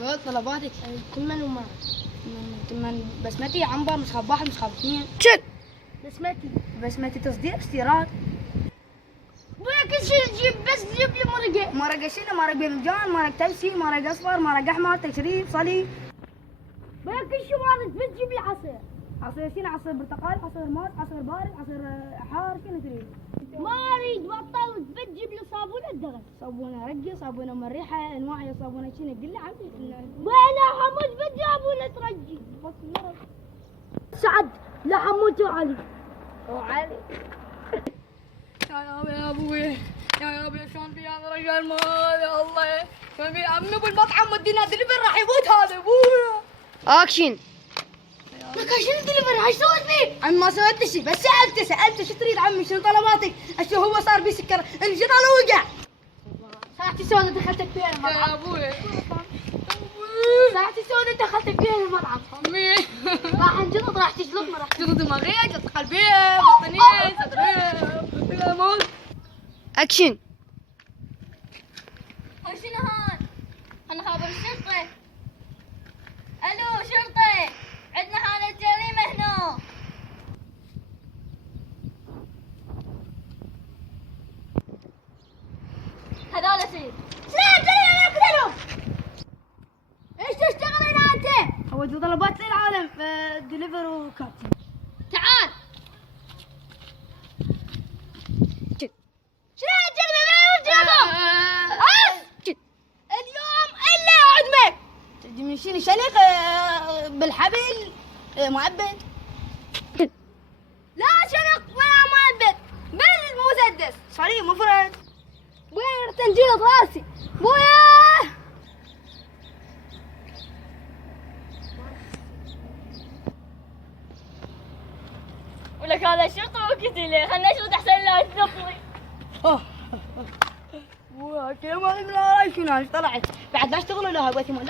طلباتك تمن وما تمن بسمتي عنبر مسخب واحد مسخب اثنين. شد بسمتي تصدير استيراد. ابويا كل شيء تجيب بس تجيب لي مرقه. مرق شنو؟ مرق باذنجان، مرق تبسي، مرق اصفر، مرق احمر، تشريف، صليب. ابويا كل شيء وارد بس تجيب لي عصير. عصير شنو؟ عصير برتقال، عصير موز، عصير بارد، عصير حار، شنو تريد؟ ما اريد بطل بس تجيب لي صابونه دغل. صابونه رقي، صابونه مريحه، انواع يا صابونه شنو؟ قل لي عمي. ولا حمود بس صابونه ترجي. سعد لا حمود وعلي. وعلي يا ابوي يا ابوي شلون في هذا الرجال ما يا الله شلون في عمي بالمطعم ودينا دليفر راح يموت هذا ابويا. اكشن. لك شنو دليفري؟ ايش سويت فيه؟ عمي ما سويت شيء بس سالته شو تريد عمي شنو طلباتك؟ اشوف هو صار بي سكر انجنال ووقع. ساعتي سودا دخلتك فين المطعم؟ يا ابوي ساعتي سودا دخلتك فين المطعم؟ عمي راح انجلط راح تجلطنا راح جلد دماغي جلد قلبي باطني صدري يا موت. اكشن. وشنو هون؟ انا خابر الشرطة. الو شرطة، عندنا حالة جريمة هنا. هذول سيد. لا جري اقتلهم. ايش تشتغل هنا انت؟ هو طلبات للعالم دليفر وكاتب. تعال. شنو هالجريمة؟ من وين اليوم الا عدمك تجي من شنو شلق بالحبل معبد. لا شنق ولا معبد بالمسدس صريح مفرد. وين تنجيل راسي بويا. ولك هذا الشرطة وقتلي، خلنا نشرد احسن لا تنطلي. كذا ما شنو طلعت بعد لا اشتغل ولا هبتي ما